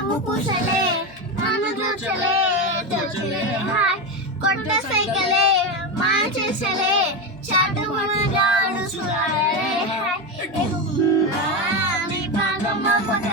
పూసలే నన్ను దోచలే హాయ్ కొత్త సైకిలే మార్చేసలే చాటుమనగాడు సురాలే హాయ్ నీ పాదమ్మ పక్క